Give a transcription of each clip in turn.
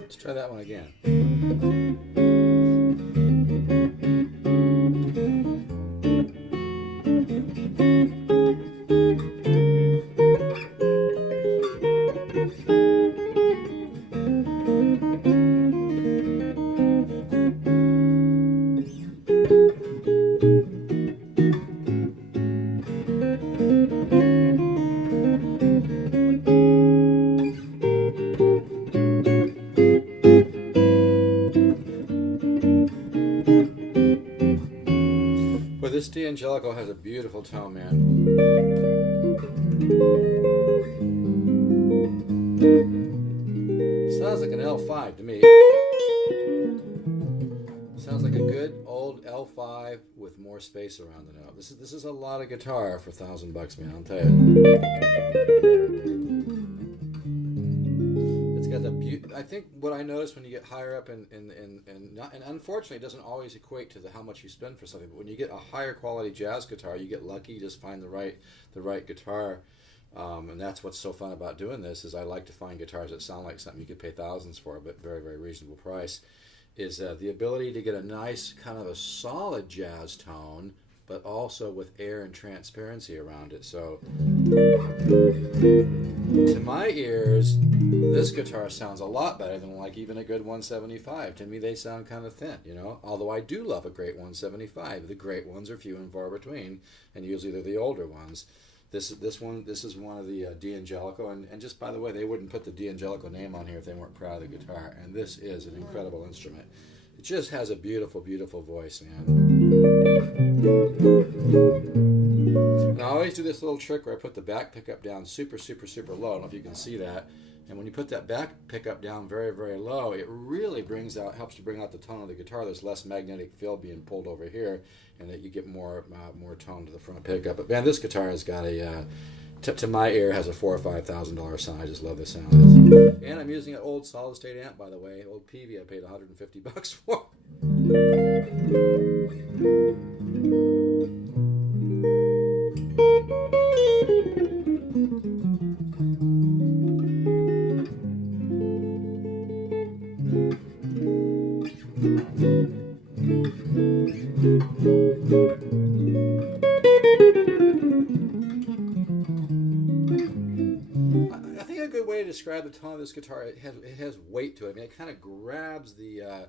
Let's try that one again. Well, this DAngelico has a beautiful tone, man. Sounds like an L5 to me. Sounds like a good old L5 with more space around the note. This is a lot of guitar for $1,000, man. I'll tell you. It's got the I think what I notice when you get higher up and unfortunately it doesn't always equate to how much you spend for something. But when you get a higher quality jazz guitar, you get lucky. You just find the right guitar. And that's what's so fun about doing this is I like to find guitars that sound like something you could pay thousands for, but very, very reasonable price. Is the ability to get a nice kind of a solid jazz tone, but also with air and transparency around it. So to my ears, this guitar sounds a lot better than like even a good 175. To me, they sound kind of thin, you know. Although I do love a great 175. The great ones are few and far between, and usually they're the older ones. This is one of the DAngelico, and just by the way, they wouldn't put the DAngelico name on here if they weren't proud of the guitar. And this is an incredible instrument. It just has a beautiful, beautiful voice, man. And I always do this little trick where I put the back pickup down super, super, super low. I don't know if you can see that. And when you put that back pickup down very, very low, it really helps to bring out the tone of the guitar. There's less magnetic field being pulled over here, and that you get more tone to the front pickup. But man, this guitar has got a, to my ear, has a $4,000 or $5,000 sound. I just love the sound of this. And I'm using an old solid state amp, by the way, old Peavey. I paid $150 for. I think a good way to describe the tone of this guitar, it has weight to it. I mean, it kind of grabs the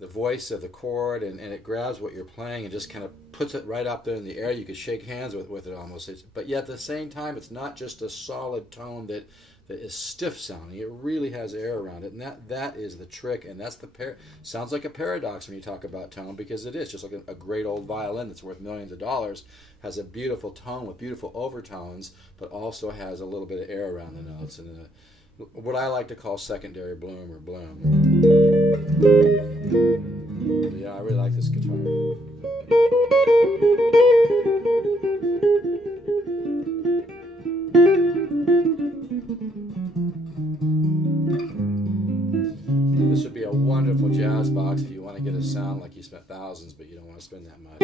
voice of the chord and it grabs what you're playing and just kind of puts it right up there in the air. You could shake hands with it almost. But yet at the same time, it's not just a solid tone that is stiff sounding. It really has air around it, and that is the trick. And that's sounds like a paradox when you talk about tone, because it is just like a great old violin that's worth millions of dollars, has a beautiful tone with beautiful overtones, but also has a little bit of air around the notes and what I like to call secondary bloom or bloom. But yeah, I really like this guitar. This would be a wonderful jazz box if you want to get a sound like you spent thousands, but you don't want to spend that much.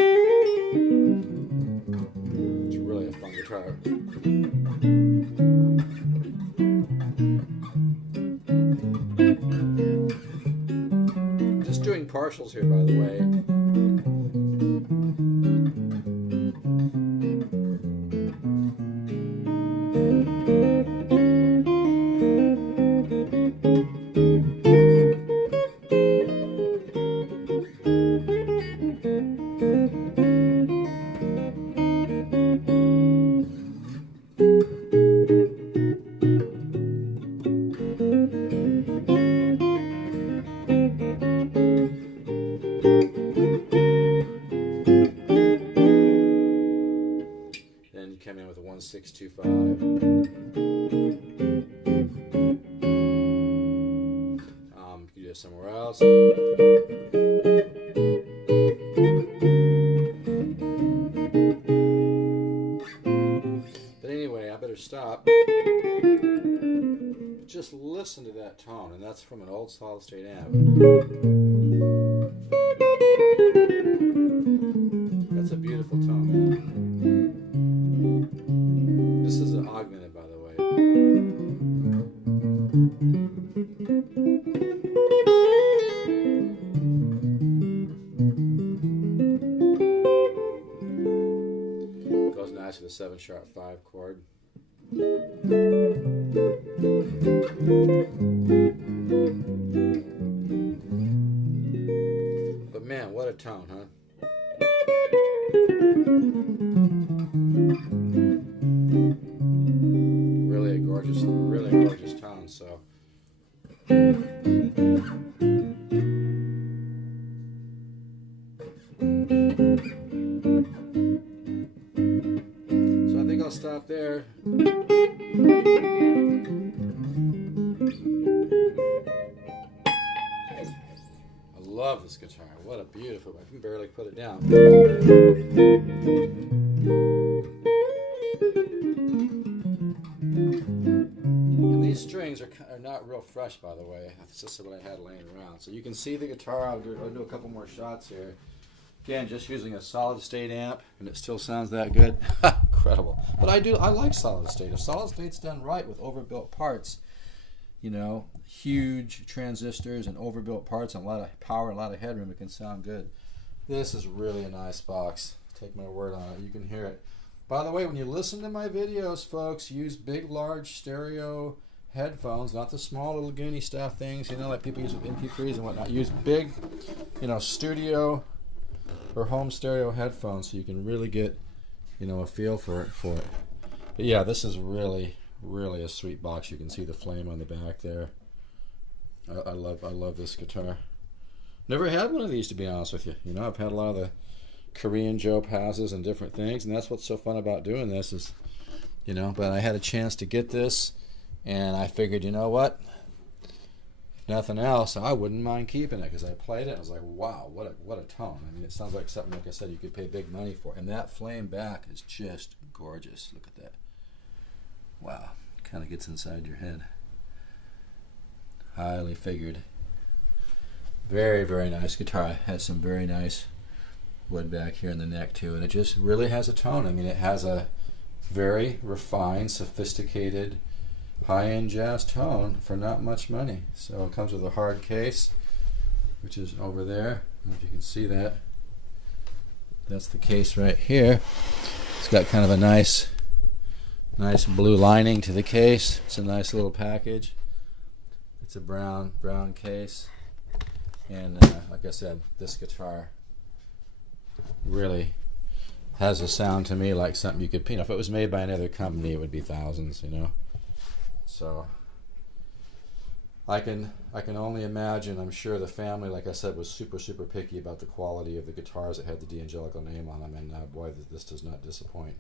It's really a fun guitar. Just doing partials here, by the way. Then you come in with a 1-6-2-5. You do it somewhere else. But anyway, I better stop. Just listen to that tone, and that's from an old solid state amp. nice with a 7-sharp 5 chord. But man, what a tone, huh? Really a gorgeous tone. So I think I'll stop there. I love this guitar. What a beautiful, I can barely put it down. And these strings are not real fresh, by the way. It's just what I had laying around. So you can see the guitar. I'll do a couple more shots here. Again, just using a solid state amp, and it still sounds that good. Incredible. But I like solid state. If solid state's done right with overbuilt parts, you know, huge transistors and overbuilt parts and a lot of power, a lot of headroom, it can sound good. This is really a nice box. Take my word on it. You can hear it. By the way, when you listen to my videos, folks, use big, large stereo headphones, not the small little goony stuff things, you know, like people use with MP3s and whatnot. Use big, you know, studio or home stereo headphones so you can really get, you know, a feel for it. But yeah, this is really a sweet box. You can see the flame on the back there. I love this guitar. Never had one of these, to be honest with you. You know, I've had a lot of the Korean Joe passes and different things, and that's what's so fun about doing this is, you know, but I had a chance to get this, and I figured, you know what, if nothing else, I wouldn't mind keeping it, because I played it, and I was like, wow, what a tone. I mean, it sounds like something, like I said, you could pay big money for, and that flame back is just gorgeous. Look at that. Wow, kind of gets inside your head. Highly figured. Very, very nice guitar. Has some very nice wood back here in the neck too, and it just really has a tone. I mean, it has a very refined, sophisticated, high-end jazz tone for not much money. So it comes with a hard case, which is over there. I don't know if you can see that. That's the case right here. It's got kind of a nice blue lining to the case. It's a nice little package. It's a brown case, and like I said, this guitar really has a sound to me like something you could, you know, if it was made by another company, it would be thousands, you know. So I can only imagine. I'm sure the family, like I said, was super picky about the quality of the guitars that had the DAngelico name on them, and boy, this does not disappoint.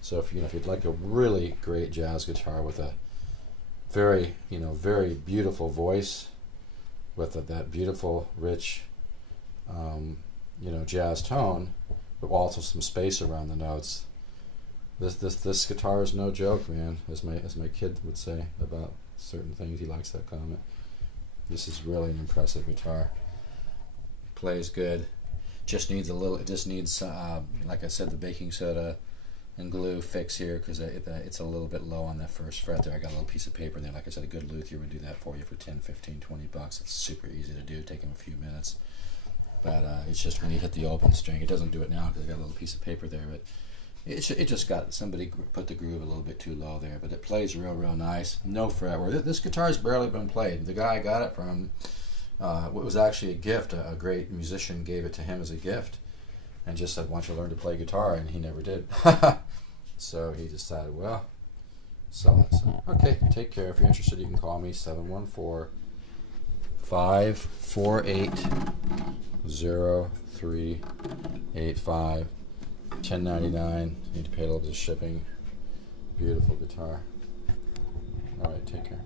So if you'd like a really great jazz guitar with a very beautiful voice, with that beautiful rich jazz tone, but also some space around the notes, this guitar is no joke, man. As my kid would say about certain things, he likes that comment. This is really an impressive guitar. Plays good. Just needs like I said, the baking soda and glue fix here, because it's a little bit low on that first fret there. I got a little piece of paper there. Like I said, a good luthier would do that for you for 10, 15, 20 bucks. It's super easy to do, take him a few minutes. But it's just when you hit the open string, it doesn't do it now because I got a little piece of paper there, but it just got, somebody put the groove a little bit too low there. But it plays real nice. No fretwork. This guitar's barely been played. The guy I got it from, it was actually a gift. A great musician gave it to him as a gift and just said, why don't you learn to play guitar? And he never did. So he decided, well, sell it. So, okay, take care. If you're interested, you can call me, 714-548-0385. $10.99. Need to pay a little bit of shipping. Beautiful guitar. All right, take care.